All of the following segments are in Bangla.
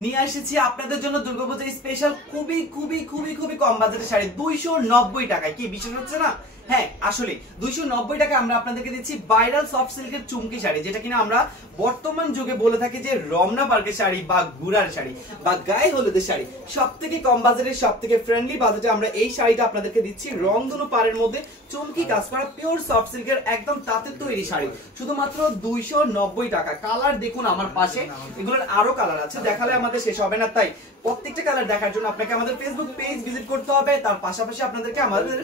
নিয়ে এসেছি আপনাদের জন্য দুর্গাপূজা স্পেশাল খুবই খুবই খুবই খুবই কম বাজেটের শাড়ি 290 টাকায়। কি বিশ্বাস হচ্ছে না? হ্যাঁ আসলে 290 টাকা আমরা আপনাদেরকে দিচ্ছি ভাইরাল সফট সিল্কের চুমকি শাড়ি, যেটা কিনা আমরা বর্তমান যুগে বলে থাকি যে রমনা পার্কের শাড়ি বা গুড়ার শাড়ি বা গায়ে হলুদের শাড়ি। সব থেকে কম বাজেটের সব থেকে ফ্রেন্ডলি বাজেটে আমরা এই শাড়িটা আপনাদেরকে দিচ্ছি। রংধনু পাড়ের মধ্যে চুমকি কাজ করা পিওর সফট সিল্কের একদম তাঁতের তৈরি শাড়ি, শুধুমাত্র 290 টাকা। কালার দেখুন আমার পাশে, এগুলোর আরো কালার আছে, দেখালে আমাদের শেষ হবে না। তাই প্রত্যেকটা কালার দেখার জন্য আপনাকে আমাদের ফেসবুক পেজ ভিজিট করতে হবে, তার পাশাপাশি আপনাদেরকে আমাদের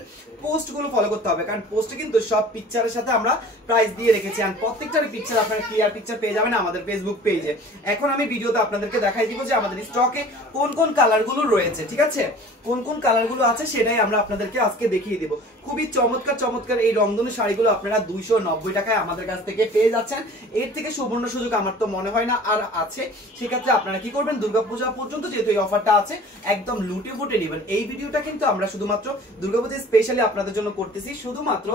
পোস্টগুলো ফলো করতে হবে, কারণ পোস্টে কিন্তু সব পিকচারের সাথে আমরা প্রাইস দিয়ে রেখেছি। আর প্রত্যেকটার পিকচার আপনারা ক্লিয়ার পিকচার পেয়ে যাবেন আমাদের ফেসবুক পেজে। এখন আমি ভিডিওতে আপনাদেরকে দেখাই দিব যে আমাদের স্টকে কোন কোন কালারগুলো রয়েছে, ঠিক আছে? কোন কোন কালারগুলো আছে সেটাই আমরা আপনাদেরকে আজকে দেখিয়ে দিব। খুবই চমৎকার চমৎকার এই রংধনু শাড়িগুলো আপনারা 290 টাকায় আমাদের কাছ থেকে পেয়ে যাচ্ছেন। এর থেকে সুবর্ণ সুযোগ আমার তো মনে হয় না আর আছে। সেক্ষেত্রে আপনারা কি করবেন, দুর্গাপূজা পর্যন্ত যেহেতু এই অফারটা আছে একদম লুটে ফুটে নেবেন। এই ভিডিওটা কিন্তু আমরা শুধুমাত্র দুর্গাপূজা স্পেশালি আপনাদের জন্য করতেছি শুধুমাত্র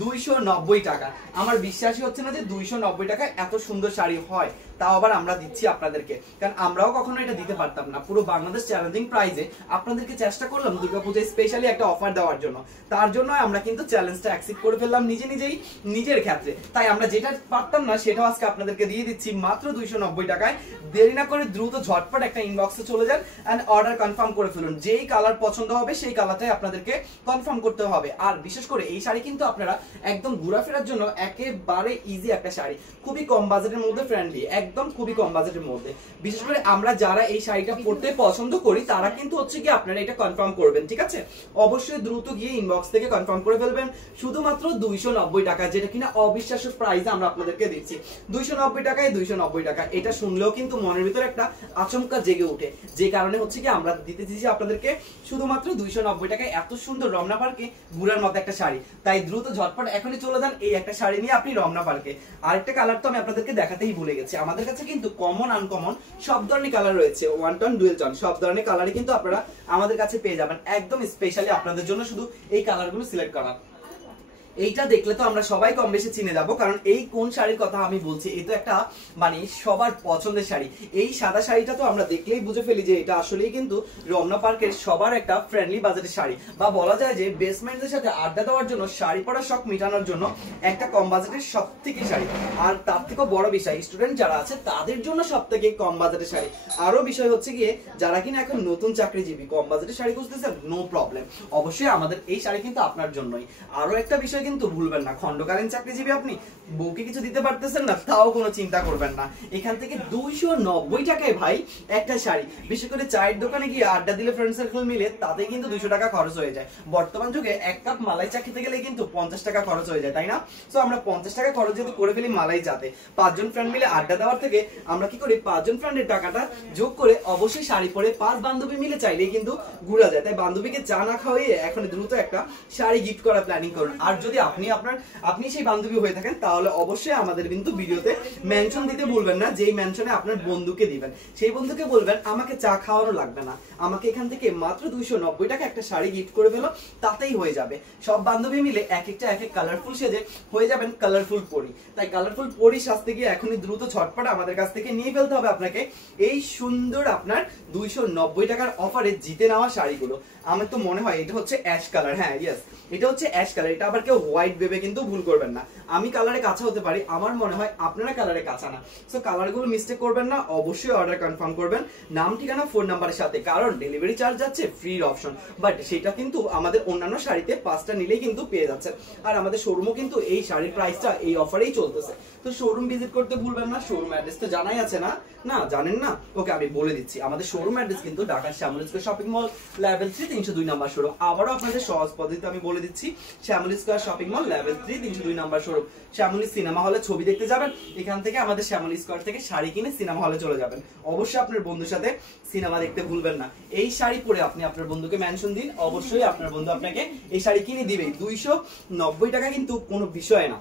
290 টাকা। আমার বিশ্বাসই হচ্ছে না যে 290 টাকায় এত সুন্দর শাড়ি হয়, তাও আবার আমরা দিচ্ছি আপনাদেরকে, কারণ আমরাও কখনো এটা দিতে পারতাম না। পুরো বাংলাদেশ চ্যালেঞ্জিং প্রাইজে আপনাদেরকে চেষ্টা করলাম দুর্গাপূজা স্পেশালি একটা অফার দেওয়ার জন্য। তার জন্য আমরা কিন্তু চ্যালেঞ্জটা অ্যাকসেপ্ট করে ফেললাম নিজেই নিজের ক্ষেত্রে। তাই আমরা যেটা পারতাম না সেটাও আজকে আপনাদেরকে দিয়ে দিচ্ছি মাত্র 290 টাকায়। দেরি না করে দ্রুত ঝটপট একটা ইনবক্সে চলে যান এন্ড অর্ডার কনফার্ম করে ফেলুন। যেই কালার পছন্দ হবে সেই কালারটাই আপনাদেরকে কনফার্ম করতে হবে। আর বিশেষ করে এই শাড়ি কিন্তু আপনারা একদম ঘোরাফেরার জন্য একেবারে ইজি একটা শাড়ি, খুবই কম বাজেটের মধ্যে ফ্রেন্ডলি, একদম খুবই কম বাজেটের মধ্যে। বিশেষ করে আমরা যারা এই শাড়িটা পরতে পছন্দ করি তারা কিন্তু হচ্ছে কি আপনারা এটা কনফার্ম করবেন, ঠিক আছে? অবশ্যই দ্রুত গিয়ে ইনবক্স থেকে কনফার্ম করে ফেলবেন শুধুমাত্র 290 টাকা, যেটা কিনা অবিশ্বাস্য প্রাইসে আমরা আপনাদেরকে দিচ্ছি। 290 টাকায় 290 টাকা, এটা শুনলেও কিন্তু মনের ভিতরে একটা আচমকা জেগে ওঠে। যে কারণে হচ্ছে কি আমরা দিতে দিচ্ছি আপনাদেরকে শুধুমাত্র 290 টাকায় এত সুন্দর রমনা পার্কে ঘুরার মতো একটা শাড়ি। তাই দ্রুত ঝটপট এখনই চলে যান এই একটা শাড়ি নিয়ে আপনি রমনা পার্কে। আরেকটা কালার তো আমি আপনাদেরকে দেখাতেই ভুলে গেছি, আমাদের কাছে কিন্তু কমন আনকমন সব ধরনের কালার রয়েছে, ওয়ান টোন ডুয়েল টোন সব ধরনের কালারই কিন্তু আপনারা আমাদের কাছে পেয়ে যাবেন। একদম স্পেশালি আপনাদের জন্য শুধু এই কালারগুলো সিলেক্ট করা। এইটা দেখলে তো আমরা সবাই কম বেশি চিনে যাবো, কারণ এই কোন শাড়ির কথা আমি বলছি। এই তো একটা মানে সবার পছন্দের শাড়ি। এই সাদা শাড়িটা তো আমরা দেখলেই বুঝে ফেলি যে এটা আসলেই কিন্তু রমনা পার্কের সবার একটা ফ্রেন্ডলি বাজেটের শাড়ি, বা বলা যায় যে বেসমেন্টদের সাথে আড্ডা দেওয়ার জন্য শাড়ি পরার শখ মেটানোর জন্য একটা কম বাজেটের সব থেকে শাড়ি। আর তার থেকেও বড় বিষয়, স্টুডেন্ট যারা আছে তাদের জন্য সব থেকে কম বাজেটের শাড়ি। আরো বিষয় হচ্ছে গিয়ে যারা কিনা এখন নতুন চাকরিজীবী কম বাজেটের শাড়ি খুঁজতেছেন, নো প্রবলেম, অবশ্যই আমাদের এই শাড়ি কিন্তু আপনার জন্যই। আরো একটা বিষয় কিন্তু ভুলবেন না, খণ্ডকালীন চাকরিজীবী আপনি বউকে কিছু দিতে পারতেছেন না, তাও কোনো চিন্তা করবেন না। এখান থেকে 290 টাকায় ভাই একটা শাড়ি। বিশেষ করে চায়ের দোকানে গিয়ে আড্ডা দিলে ফ্রেন্ড সার্কেল মিলে তাতে কিন্তু 200 টাকা খরচ হয়ে যায়। বর্তমান যুগে এক কাপ মালাই চা খেতে গেলে কিন্তু 50 টাকা খরচ হয়ে যায়, তাই না? সো আমরা 50 টাকা খরচ যেহেতু করে ফেলি মালাই যাতে 5 জন ফ্রেন্ড মিলে আড্ডা দেওয়ার থেকে আমরা কি করি 5 জন ফ্রেন্ডের টাকাটা যোগ করে অবশ্যই শাড়ি পরে 5 বান্ধবী মিলে চাইলেই কিন্তু ঘুরা যায়। তাই বান্ধবীকে চা না খাওয়াইয়ে এখন দ্রুত একটা শাড়ি গিফট করার প্ল্যানিং করুন। আর যদি আপনি সেই বান্ধবী হয়ে থাকেন তাহলে অবশ্যই আমাদের কিন্তু ভিডিওতে মেনশন দিতে ভুলবেন না, যেই মেনশনে আপনার বন্ধুকে দিবেন সেই বন্ধুকে বলবেন আমাকে চা খাওয়ানো লাগবে না, আমাকে এখান থেকে মাত্র 290 টাকা একটা শাড়ি গিফট করে ফেলো, তাতেই হয়ে যাবে। সব বান্ধবী মিলে এক একটা এক এক কালারফুল সেজে হয়ে যাবেন কালারফুল পরি। তাই কালারফুল পরি সাজতে গিয়ে এখনই দ্রুত ছটপট আমাদের কাছ থেকে নিয়ে ফেলতে হবে আপনাকে এই সুন্দর আপনার 290 টাকার অফারে জিতে নেওয়া শাড়িগুলো। আমার তো মনে হয় এটা হচ্ছে অ্যাশ কালার, হ্যাঁ ইয়েস এটা হচ্ছে অ্যাশ কালার। এটা আবার কেউ হোয়াইট ভেবে কিন্তু ভুল করবেন না, আমি কালারে কাঁচা হতে পারি, আমার মনে হয় আপনারা কালারে কাঁচা না। সো কালারগুলো মিস্টেক করবেন না, অবশ্যই অর্ডার কনফার্ম করবেন নাম ঠিকানা ফোন নাম্বারের সাথে, কারণ ডেলিভারি চার্জ যাচ্ছে ফ্রির অপশন, বাট সেটা কিন্তু আমাদের অন্যান্য শাড়িতে 5টা নিলেই কিন্তু পেয়ে যাচ্ছে। আর আমাদের শোরুমও কিন্তু এই শাড়ির প্রাইসটা এই অফারেই চলতেছে। তো শোরুম ভিজিট করতে ভুলবেন না। শোরুম অ্যাড্রেস তো জানাই আছে না? না জানেন না? ওকে আমি বলে দিচ্ছি, আমাদের শোরুম অ্যাড্রেস কিন্তু ঢাকার Shyamoli square shopping mall level 3 302 number showroom. আবারও আপনাদের সহজ পদ্ধতিতে আমি বলে দিচ্ছি, Shyamoli square shopping mall level 3 302 number showroom. Shyamoli cinema হলে ছবি দেখতে যাবেন, এখান থেকে আমাদের শ্যামলী স্কয়ার থেকে শাড়ি কিনে সিনেমা হলে চলে যাবেন। অবশ্যই আপনার বন্ধুর সাথে সিনেমা দেখতে ভুলবেন না। এই শাড়ি পরে আপনি আপনার বন্ধুকে মেনশন দিন, অবশ্যই আপনার বন্ধু আপনাকে এই শাড়ি কিনে দিবেই। 290 টাকা কিন্তু কোনো বিষয় না।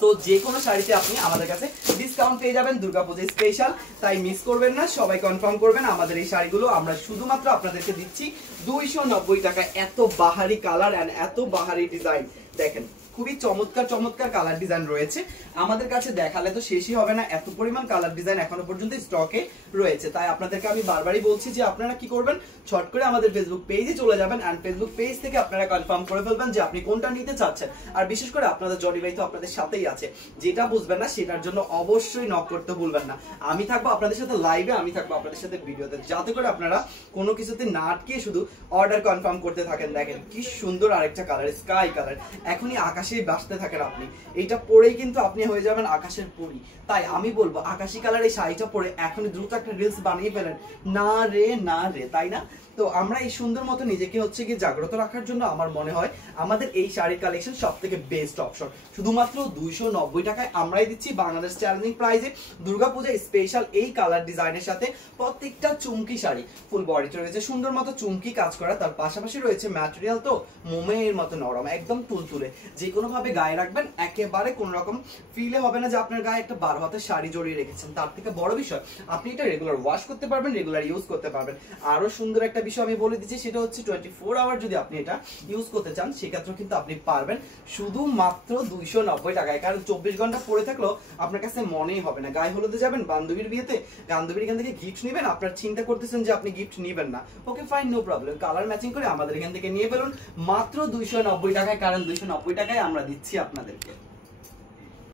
তো যে কোনো শাড়িতে আপনি আমাদের কাছে ডিসকাউন্ট পেয়ে যাবেন দুর্গাপূজা স্পেশাল। তাই মিস করবেন না, সবাই কনফার্ম করবেন আমাদের এই শাড়িগুলো আমরা শুধুমাত্র আপনাদেরকে দিচ্ছি 290 টাকা। এত বাহারি কালার এন্ড এত বাহারি ডিজাইন দেখেন। খুবই চমৎকার চমৎকার কালার ডিজাইন রয়েছে আমাদের কাছে, দেখালে তো শেষই হবে না, এত পরিমাণ কালার ডিজাইন এখনো পর্যন্ত স্টকে রয়েছে। তাই আপনাদেরকে আমি বারবারই বলছি যে আপনারা কি করবেন, ছট করে আমাদের ফেসবুক পেজে চলে যাবেন এন্ড ফেসবুক পেজ থেকে আপনারা কনফার্ম করে ফেলবেন যে আপনি কোনটা নিতে চাচ্ছেন। আর বিশেষ করে আপনাদের জনি ভাই তো আপনাদের সাথেই আছে, যেটা বুঝবেন না সেটার জন্য অবশ্যই নক করতে ভুলবেন না। আমি থাকবো আপনাদের সাথে লাইভে, আমি থাকবো আপনাদের সাথে ভিডিওতে, যাতে করে আপনারা কোনো কিছুতে না আটকে শুধু অর্ডার কনফার্ম করতে থাকেন। দেখেন কি সুন্দর আরেকটা কালার, স্কাই কালার, এখনই আকাশে বাসতে থাকেন আপনি, এইটা পরেই কিন্তু আপনি হয়ে যাবেন আকাশের পরী। তাই আমি বলবো আকাশি কালার এই শাড়িটা পরে এখনই দ্রুত একটা রিলস বানিয়ে ফেলেন, না রে না রে, তাই না? তো আমরা এই সুন্দর মতো নিজেকে হচ্ছে কি জাগ্রত রাখার জন্য আমার মনে হয় আমাদের এই শাড়ির কালেকশন সব থেকে বেস্ট অপশন। শুধুমাত্র 290 টাকায় আমরাই দিচ্ছি বাংলাদেশ চ্যালেঞ্জিং প্রাইজে দুর্গাপূজা স্পেশাল এই কালার ডিজাইনের সাথে প্রত্যেকটা চুমকি শাড়ি ফুল বডিতে রয়েছে সুন্দর মতো চুমকি কাজ করা, তার পাশাপাশি রয়েছে ম্যাটেরিয়াল তো মোমের মতো নরম, একদম তুলতুলে, যে কোনো ভাবে গায়ে রাখবেন একেবারে কোন রকম ফিলে হবে না যে আপনার গায়ে একটা 12 হাতের শাড়ি জড়িয়ে রেখেছেন। তার থেকে বড় বিষয় আপনি এটা রেগুলার ওয়াশ করতে পারবেন, রেগুলার ইউজ করতে পারবেন। আরো সুন্দর একটা বিষয় আমি বলে দিচ্ছি, সেটা হচ্ছে 24 আওয়ার যদি আপনি এটা ইউজ করতে চান সেক্ষেত্রে কিন্তু আপনি পারবেন শুধুমাত্র 290 টাকায়। কারণ 24 ঘন্টা পরে থাকলেও আপনার কাছে মনেই হবে না। গায়ে হলুদে যাবেন, বান্ধবীর বিয়েতে, বান্ধবীর এখান থেকে গিফট নেবেন, আপনার চিন্তা করতেছেন যে আপনি গিফট নেবেন না, okay fine, no problem, colour matching করে আমাদের এখান থেকে নিয়ে ফেলুন মাত্র 290 টাকায়। কারণ 290 টাকায় আমরা দিচ্ছি আপনাদেরকে।